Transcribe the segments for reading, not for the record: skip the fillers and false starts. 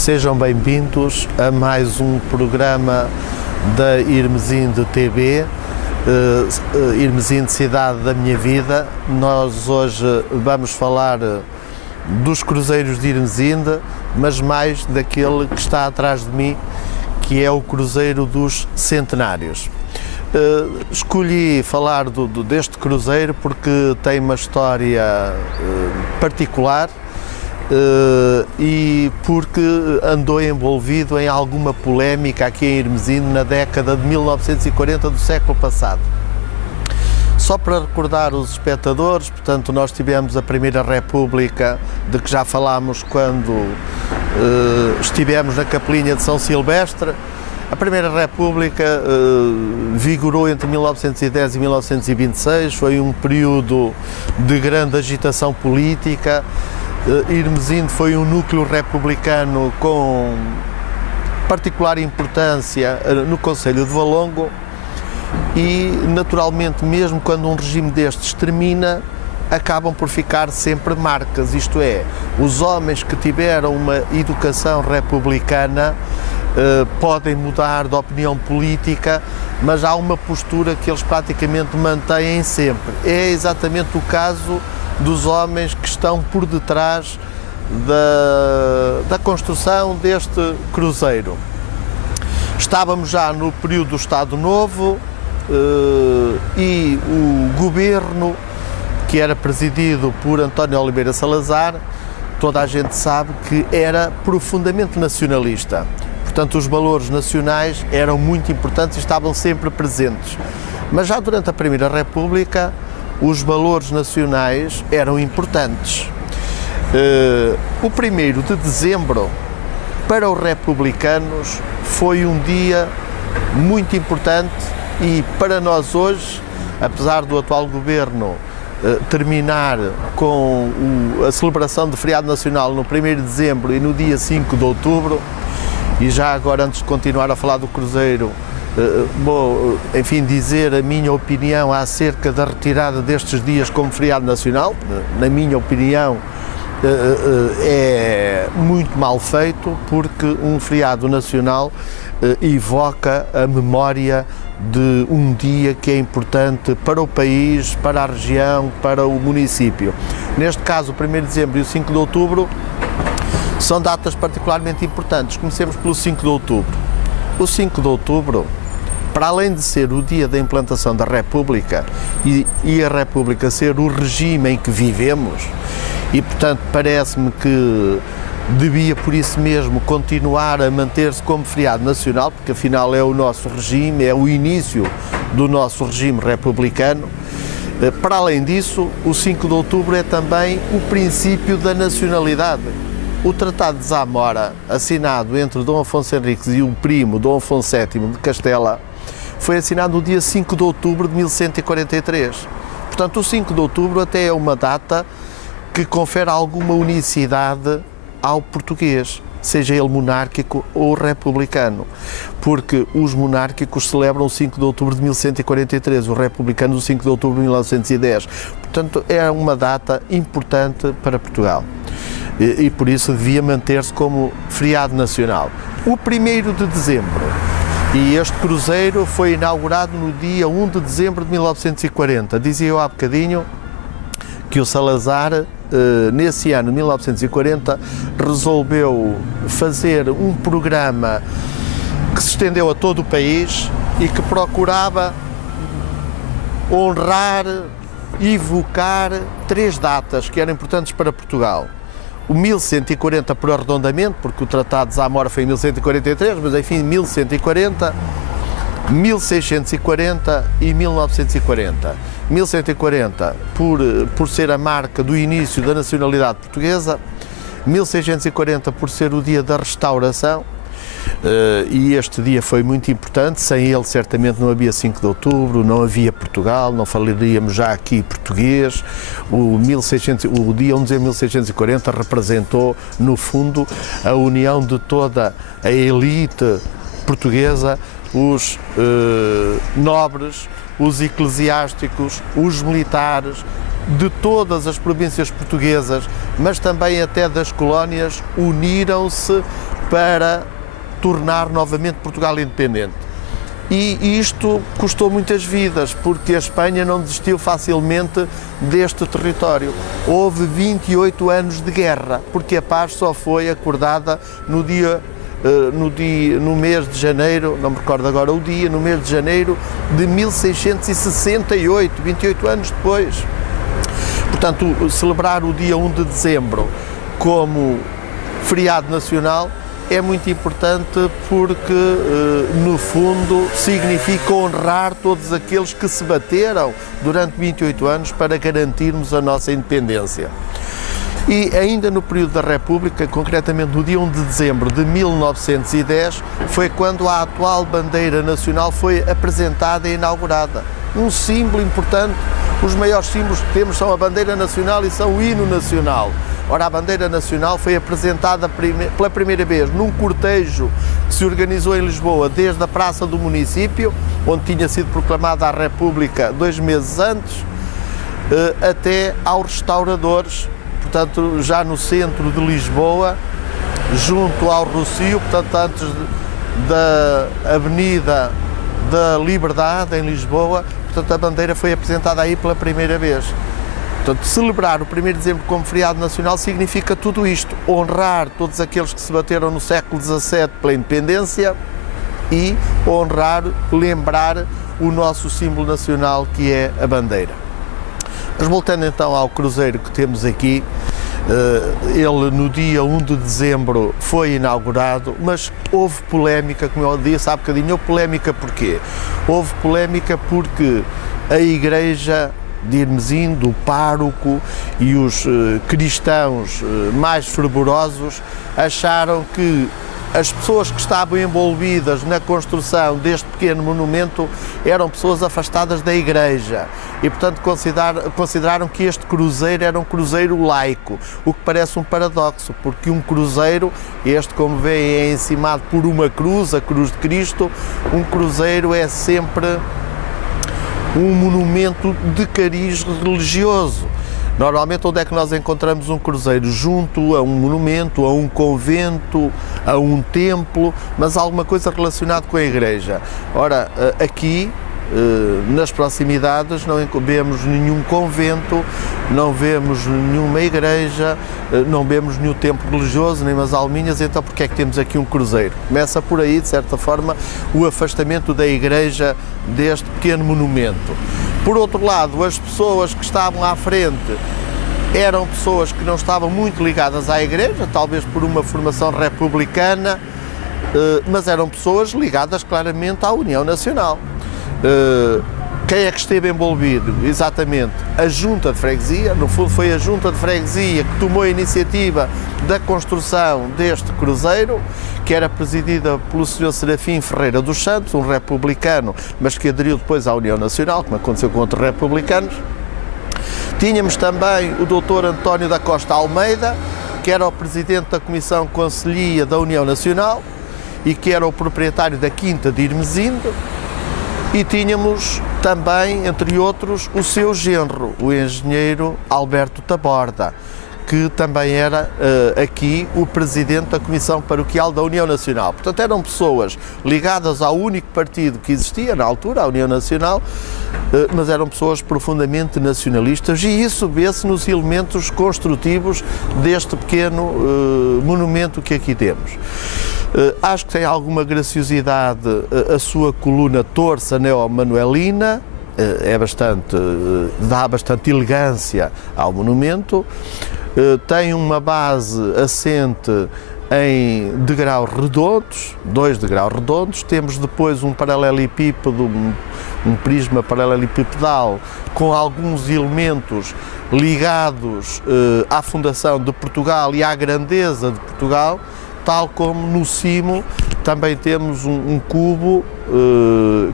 Sejam bem-vindos a mais um programa da Irmesinde TV, Irmesinde Cidade da Minha Vida. Nós hoje vamos falar dos cruzeiros de Irmesinde, mas mais daquele que está atrás de mim, que é o Cruzeiro dos Centenários. Escolhi falar deste cruzeiro porque tem uma história particular e porque andou envolvido em alguma polémica aqui em Irmesinde na década de 1940 do século passado. Só para recordar os espectadores, portanto, nós tivemos a Primeira República, de que já falámos quando estivemos na Capelinha de São Silvestre. A Primeira República vigorou entre 1910 e 1926, foi um período de grande agitação política. Irmesinde foi um núcleo republicano com particular importância no Concelho de Valongo e, naturalmente, mesmo quando um regime destes termina, acabam por ficar sempre marcas, isto é, os homens que tiveram uma educação republicana podem mudar de opinião política, mas há uma postura que eles praticamente mantêm sempre. É exatamente o caso dos homens que estão por detrás da construção deste cruzeiro. Estávamos já no período do Estado Novo e o governo, que era presidido por António Oliveira Salazar, toda a gente sabe que era profundamente nacionalista. Portanto, os valores nacionais eram muito importantes e estavam sempre presentes. Mas já durante a Primeira República, os valores nacionais eram importantes. O 1º de dezembro, para os republicanos, foi um dia muito importante e para nós hoje, apesar do atual governo terminar com a celebração do feriado nacional no 1º de dezembro e no dia 5 de outubro, e já agora, antes de continuar a falar do Cruzeiro, vou, enfim, dizer a minha opinião acerca da retirada destes dias como feriado nacional. Na minha opinião, é muito mal feito, porque um feriado nacional evoca a memória de um dia que é importante para o país, para a região, para o município. Neste caso, o 1º de dezembro e o 5 de outubro são datas particularmente importantes. Comecemos pelo 5 de outubro. O 5 de outubro, para além de ser o dia da implantação da República e a República ser o regime em que vivemos, e portanto parece-me que devia por isso mesmo continuar a manter-se como feriado nacional, porque afinal é o nosso regime, é o início do nosso regime republicano. Para além disso, o 5 de outubro é também o princípio da nacionalidade. O Tratado de Zamora, assinado entre Dom Afonso Henriques e o primo Dom Afonso VII de Castela, foi assinado no dia 5 de outubro de 1143. Portanto, o 5 de outubro até é uma data que confere alguma unicidade ao português, seja ele monárquico ou republicano, porque os monárquicos celebram o 5 de outubro de 1143, os republicanos o 5 de outubro de 1910. Portanto, é uma data importante para Portugal. E por isso devia manter-se como feriado nacional. O 1º de dezembro, e este cruzeiro foi inaugurado no dia 1 de dezembro de 1940. Dizia eu há bocadinho que o Salazar, nesse ano, 1940, resolveu fazer um programa que se estendeu a todo o país e que procurava honrar e evocar 3 datas que eram importantes para Portugal. O 1140 por arredondamento, porque o Tratado de Zamora foi em 1143, mas enfim, 1140, 1640 e 1940. 1140 por ser a marca do início da nacionalidade portuguesa, 1640 por ser o dia da restauração, e este dia foi muito importante. Sem ele certamente não havia 5 de outubro, não havia Portugal, não falaríamos já aqui português. O dia 1 de dezembro de 1640 representou, no fundo, a união de toda a elite portuguesa, os nobres, os eclesiásticos, os militares, de todas as províncias portuguesas, mas também até das colónias, uniram-se para tornar novamente Portugal independente. E isto custou muitas vidas, porque a Espanha não desistiu facilmente deste território. Houve 28 anos de guerra, porque a paz só foi acordada no mês de janeiro, não me recordo agora o dia, no mês de janeiro de 1668, 28 anos depois. Portanto, celebrar o dia 1 de dezembro como feriado nacional é muito importante porque, no fundo, significa honrar todos aqueles que se bateram durante 28 anos para garantirmos a nossa independência. E ainda no período da República, concretamente no dia 1 de dezembro de 1910, foi quando a atual bandeira nacional foi apresentada e inaugurada. Um símbolo importante, os maiores símbolos que temos são a bandeira nacional e são o hino nacional. Ora, a bandeira nacional foi apresentada pela primeira vez num cortejo que se organizou em Lisboa desde a Praça do Município, onde tinha sido proclamada a República 2 meses antes, até aos restauradores, portanto, já no centro de Lisboa, junto ao Rossio, portanto, antes da Avenida da Liberdade, em Lisboa, portanto, a bandeira foi apresentada aí pela primeira vez. Portanto, celebrar o 1º de dezembro como feriado nacional significa tudo isto, honrar todos aqueles que se bateram no século XVII pela independência e honrar, lembrar o nosso símbolo nacional, que é a bandeira. Mas voltando então ao cruzeiro que temos aqui, ele no dia 1 de dezembro foi inaugurado, mas houve polémica, como eu disse há bocadinho. Houve polémica porquê? Houve polémica porque a Igreja de Irmezindo, o pároco e os cristãos mais fervorosos acharam que as pessoas que estavam envolvidas na construção deste pequeno monumento eram pessoas afastadas da Igreja e, portanto, consideraram que este cruzeiro era um cruzeiro laico, o que parece um paradoxo, porque um cruzeiro, este, como veem, é encimado por uma cruz, a cruz de Cristo. Um cruzeiro é sempre um monumento de cariz religioso. Normalmente, onde é que nós encontramos um cruzeiro? Junto a um monumento, a um convento, a um templo, mas alguma coisa relacionada com a Igreja. Ora, aqui, nas proximidades, não vemos nenhum convento, não vemos nenhuma igreja, não vemos nenhum templo religioso, nem umas alminhas. Então porque é que temos aqui um cruzeiro? Começa por aí, de certa forma, o afastamento da Igreja deste pequeno monumento. Por outro lado, as pessoas que estavam à frente eram pessoas que não estavam muito ligadas à Igreja, talvez por uma formação republicana, mas eram pessoas ligadas claramente à União Nacional. Quem é que esteve envolvido? Exatamente, a Junta de Freguesia. No fundo, foi a Junta de Freguesia que tomou a iniciativa da construção deste cruzeiro, que era presidida pelo Sr. Serafim Ferreira dos Santos, um republicano, mas que aderiu depois à União Nacional, como aconteceu com outros republicanos. Tínhamos também o Dr. António da Costa Almeida, que era o presidente da Comissão Conselhia da União Nacional e que era o proprietário da Quinta de Irmezindo. E tínhamos também, entre outros, o seu genro, o engenheiro Alberto Taborda, que também era aqui o presidente da Comissão Paroquial da União Nacional. Portanto, eram pessoas ligadas ao único partido que existia na altura, a União Nacional, mas eram pessoas profundamente nacionalistas, e isso vê-se nos elementos construtivos deste pequeno monumento que aqui temos. Acho que tem alguma graciosidade a sua coluna torça neo-manuelina, dá bastante elegância ao monumento. Tem uma base assente em degraus redondos, 2 degraus redondos. Temos depois um paralelepípedo, um prisma paralelepipedal com alguns elementos ligados à fundação de Portugal e à grandeza de Portugal, tal como no cimo também temos um cubo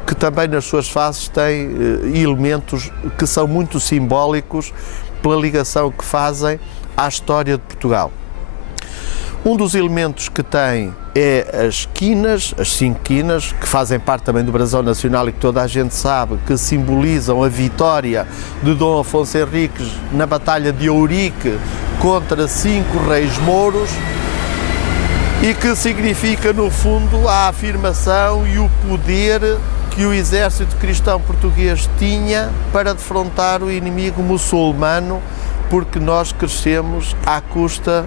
que também nas suas faces tem elementos que são muito simbólicos pela ligação que fazem à história de Portugal. Um dos elementos que tem é as quinas, as 5 quinas, que fazem parte também do brasão nacional e que toda a gente sabe que simbolizam a vitória de Dom Afonso Henriques na Batalha de Ourique contra 5 reis mouros. e que significa, no fundo, a afirmação e o poder que o exército cristão português tinha para defrontar o inimigo muçulmano, porque nós crescemos à custa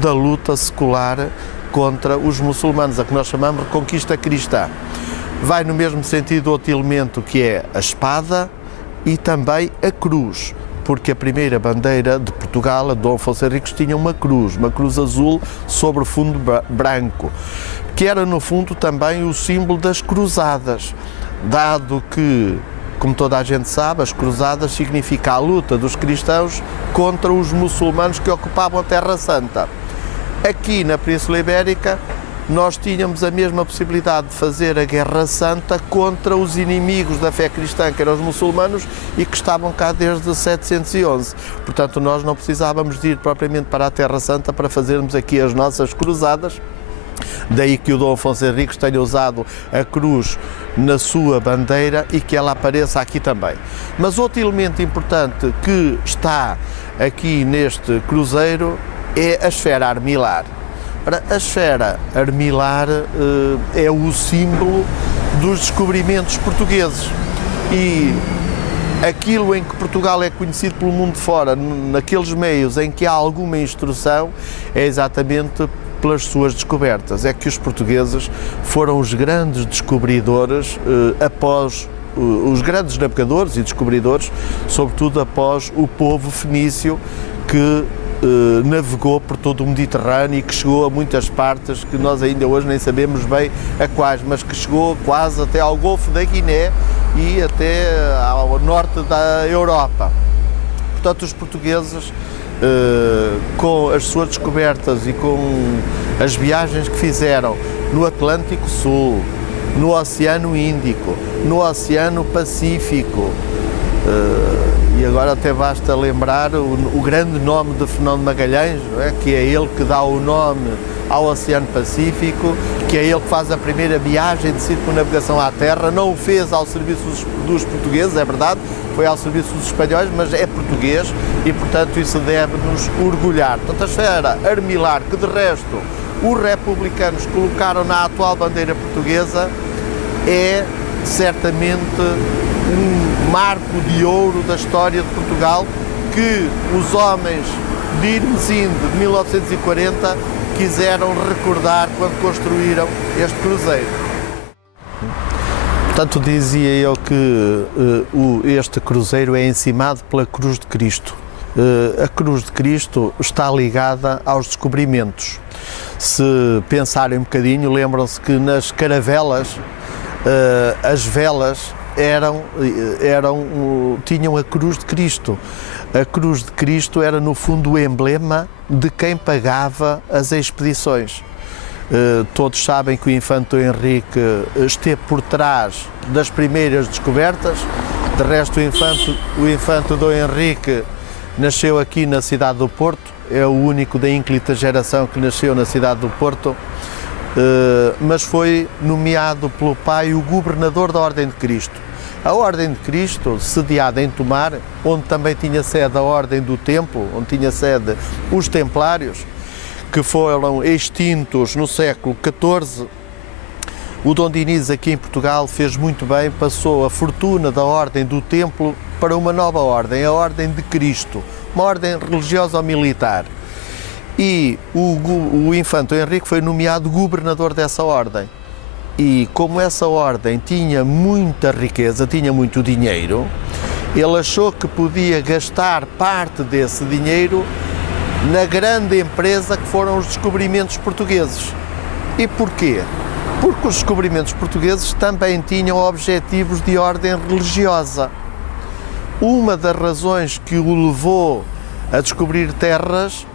da luta secular contra os muçulmanos, a que nós chamamos de conquista cristã. Vai no mesmo sentido outro elemento, que é a espada e também a cruz, porque a primeira bandeira de Portugal, a de Dom Afonso Henriques, tinha uma cruz azul sobre fundo branco, que era no fundo também o símbolo das cruzadas, dado que, como toda a gente sabe, as cruzadas significa a luta dos cristãos contra os muçulmanos que ocupavam a Terra Santa. Aqui na Península Ibérica nós tínhamos a mesma possibilidade de fazer a Guerra Santa contra os inimigos da fé cristã, que eram os muçulmanos, e que estavam cá desde 711. Portanto, nós não precisávamos de ir propriamente para a Terra Santa para fazermos aqui as nossas cruzadas. Daí que o Dom Afonso Henriques tenha usado a cruz na sua bandeira e que ela apareça aqui também. Mas outro elemento importante que está aqui neste cruzeiro é a esfera armilar. A esfera armilar é o símbolo dos descobrimentos portugueses, e aquilo em que Portugal é conhecido pelo mundo de fora, naqueles meios em que há alguma instrução, é exatamente pelas suas descobertas. É que os portugueses foram os grandes descobridores após os grandes navegadores e descobridores, sobretudo após o povo fenício, que navegou por todo o Mediterrâneo e que chegou a muitas partes que nós ainda hoje nem sabemos bem a quais, mas que chegou quase até ao Golfo da Guiné e até ao norte da Europa. Portanto, os portugueses, com as suas descobertas e com as viagens que fizeram no Atlântico Sul, no Oceano Índico, no Oceano Pacífico, e agora até basta lembrar o grande nome de Fernão de Magalhães, não é? Que é ele que dá o nome ao Oceano Pacífico, que é ele que faz a primeira viagem de circunnavegação à Terra. Não o fez ao serviço dos portugueses, é verdade, foi ao serviço dos espanhóis, mas é português e, portanto, isso deve-nos orgulhar. Portanto, a esfera armilar, que de resto os republicanos colocaram na atual bandeira portuguesa, é certamente um marco de ouro da história de Portugal, que os homens de Irmesinde de 1940 quiseram recordar quando construíram este cruzeiro. Portanto, dizia eu que este cruzeiro é encimado pela Cruz de Cristo. A Cruz de Cristo está ligada aos descobrimentos. Se pensarem um bocadinho, lembram-se que nas caravelas as velas tinham a Cruz de Cristo. A Cruz de Cristo era, no fundo, o emblema de quem pagava as expedições. Todos sabem que o Infante Henrique esteve por trás das primeiras descobertas. De resto, o Infante Dom Henrique nasceu aqui na cidade do Porto, é o único da ínclita geração que nasceu na cidade do Porto, mas foi nomeado pelo pai o governador da Ordem de Cristo. A Ordem de Cristo, sediada em Tomar, onde também tinha sede a Ordem do Templo, onde tinha sede os Templários, que foram extintos no século XIV, o Dom Dinis aqui em Portugal fez muito bem, passou a fortuna da Ordem do Templo para uma nova ordem, a Ordem de Cristo, uma ordem religiosa ou militar. E o Infante Henrique foi nomeado governador dessa ordem. E como essa ordem tinha muita riqueza, tinha muito dinheiro, ele achou que podia gastar parte desse dinheiro na grande empresa que foram os descobrimentos portugueses. E porquê? Porque os descobrimentos portugueses também tinham objetivos de ordem religiosa. Uma das razões que o levou a descobrir terras,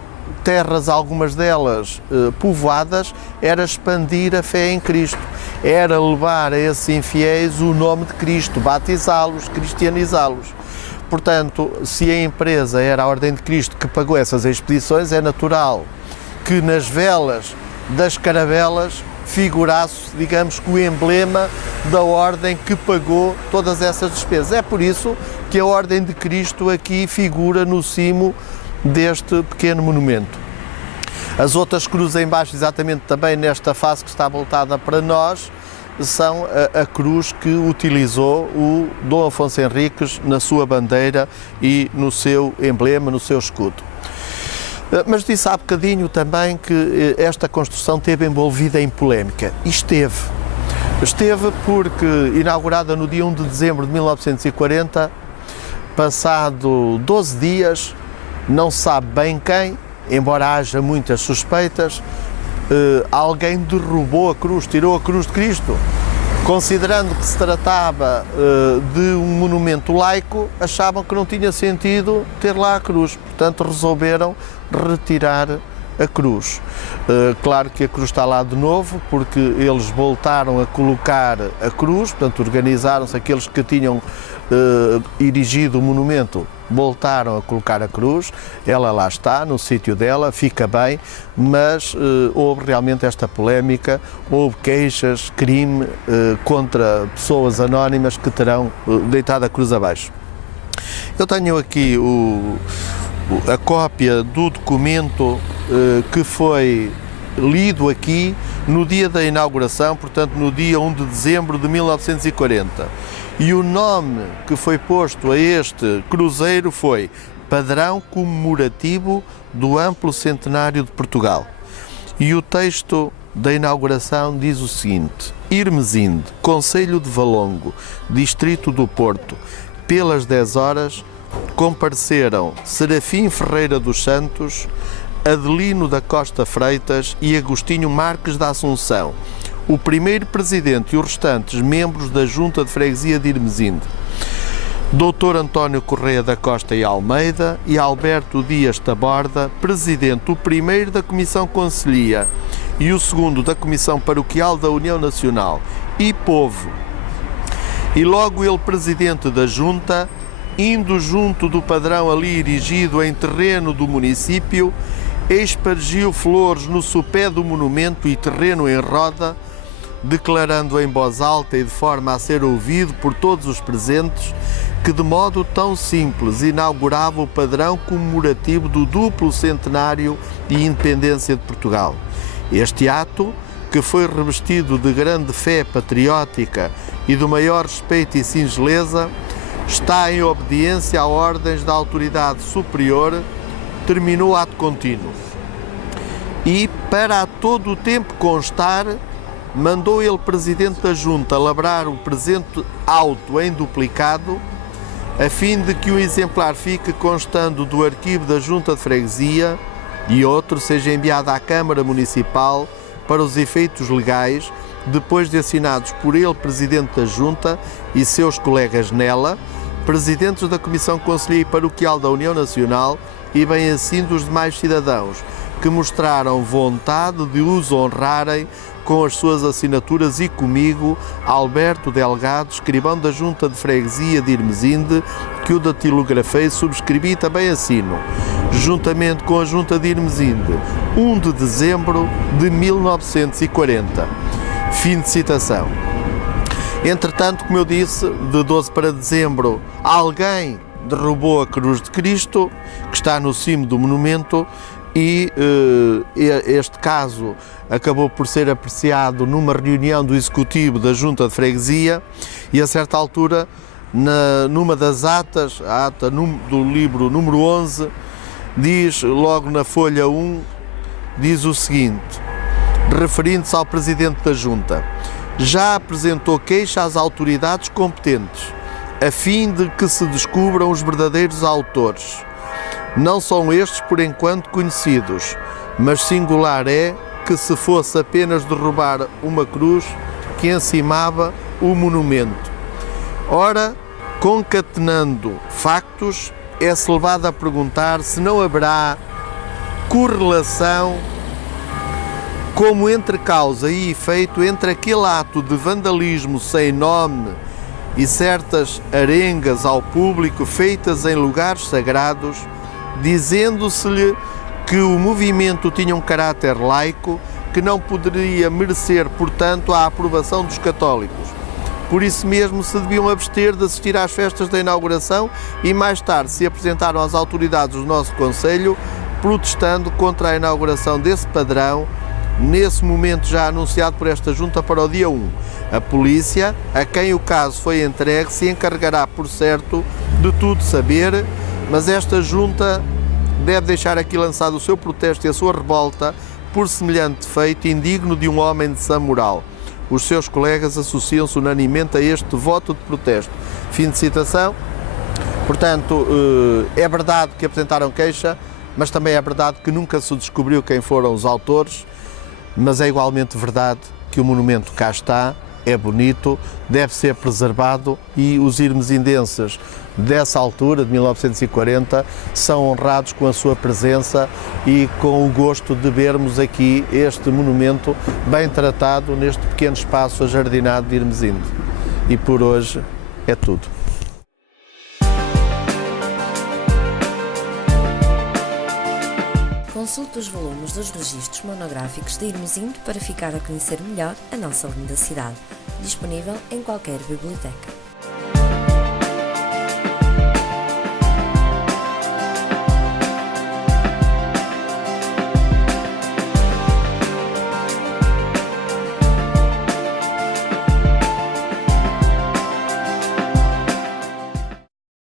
algumas delas povoadas, era expandir a fé em Cristo, era levar a esses infiéis o nome de Cristo, batizá-los, cristianizá-los. Portanto, se a empresa era a Ordem de Cristo que pagou essas expedições, é natural que nas velas das caravelas figurasse, digamos, que o emblema da Ordem que pagou todas essas despesas. É por isso que a Ordem de Cristo aqui figura no cimo deste pequeno monumento. As outras cruzes em baixo, exatamente também nesta face que está voltada para nós, são a cruz que utilizou o Dom Afonso Henriques na sua bandeira e no seu emblema, no seu escudo. Mas disse há bocadinho também que esta construção esteve envolvida em polémica. E esteve. Esteve porque, inaugurada no dia 1 de dezembro de 1940, passado 12 dias, não se sabe bem quem, embora haja muitas suspeitas, alguém derrubou a cruz, tirou a cruz de Cristo. Considerando que se tratava de um monumento laico, achavam que não tinha sentido ter lá a cruz, portanto resolveram retirar a cruz. Claro que a cruz está lá de novo, porque eles voltaram a colocar a cruz, portanto organizaram-se aqueles que tinham erigido o monumento, voltaram a colocar a cruz, ela lá está, no sítio dela, fica bem, mas houve realmente esta polémica, houve queixas, crime contra pessoas anónimas que terão deitado a cruz abaixo. Eu tenho aqui a cópia do documento que foi lido aqui no dia da inauguração, portanto no dia 1 de dezembro de 1940. E o nome que foi posto a este cruzeiro foi Padrão Comemorativo do Amplo Centenário de Portugal. E o texto da inauguração diz o seguinte: Irmesinde, Concelho de Valongo, Distrito do Porto, pelas 10 horas, compareceram Serafim Ferreira dos Santos, Adelino da Costa Freitas e Agostinho Marques da Assunção, o primeiro presidente e os restantes membros da Junta de Freguesia de Irmesinde, Dr. António Correia da Costa e Almeida e Alberto Dias Taborda, presidente o primeiro da Comissão Conselhia e o segundo da Comissão Paroquial da União Nacional, e Povo. E logo ele presidente da Junta, indo junto do padrão ali erigido em terreno do município, espargiu flores no sopé do monumento e terreno em roda, declarando em voz alta e de forma a ser ouvido por todos os presentes que de modo tão simples inaugurava o padrão comemorativo do duplo centenário e independência de Portugal. Este ato, que foi revestido de grande fé patriótica e do maior respeito e singeleza, está em obediência a ordens da autoridade superior, terminou ato contínuo. E, para a todo o tempo constar, mandou ele, Presidente da Junta, labrar o presente auto em duplicado, a fim de que o exemplar fique constando do arquivo da Junta de Freguesia e outro seja enviado à Câmara Municipal para os efeitos legais, depois de assinados por ele, Presidente da Junta, e seus colegas nela, Presidentes da Comissão Conselhia e Paroquial da União Nacional e bem assim dos demais cidadãos, que mostraram vontade de os honrarem com as suas assinaturas, e comigo, Alberto Delgado, escrivão da Junta de Freguesia de Irmesinde, que o datilografei, subscrevi e também assino, juntamente com a Junta de Irmesinde, 1 de dezembro de 1940. Fim de citação. Entretanto, como eu disse, de 12 para dezembro, alguém derrubou a Cruz de Cristo, que está no cimo do monumento, e este caso acabou por ser apreciado numa reunião do Executivo da Junta de Freguesia, e a certa altura, numa das atas, a ata do livro número 11, diz, logo na folha 1, diz o seguinte, referindo-se ao Presidente da Junta: já apresentou queixa às autoridades competentes, a fim de que se descubram os verdadeiros autores. Não são estes, por enquanto, conhecidos, mas singular é que se fosse apenas derrubar uma cruz que encimava o monumento. Ora, concatenando factos, é-se levado a perguntar se não haverá correlação como entre causa e efeito entre aquele ato de vandalismo sem nome e certas arengas ao público feitas em lugares sagrados, dizendo-se-lhe que o movimento tinha um caráter laico que não poderia merecer, portanto, a aprovação dos católicos. Por isso mesmo se deviam abster de assistir às festas da inauguração e mais tarde se apresentaram às autoridades do nosso Conselho protestando contra a inauguração desse padrão, nesse momento já anunciado por esta Junta para o dia 1. A polícia, a quem o caso foi entregue, se encarregará, por certo, de tudo saber, mas esta Junta deve deixar aqui lançado o seu protesto e a sua revolta por semelhante feito indigno de um homem de sã moral. Os seus colegas associam-se unanimemente a este voto de protesto. Fim de citação. Portanto, é verdade que apresentaram queixa, mas também é verdade que nunca se descobriu quem foram os autores, mas é igualmente verdade que o monumento cá está, é bonito, deve ser preservado e os irmesindenses dessa altura, de 1940, são honrados com a sua presença e com o gosto de vermos aqui este monumento bem tratado neste pequeno espaço ajardinado de Irmesinde. E por hoje é tudo. Consulte os volumes dos registros monográficos de Irmesinde para ficar a conhecer melhor a nossa linda cidade. Disponível em qualquer biblioteca.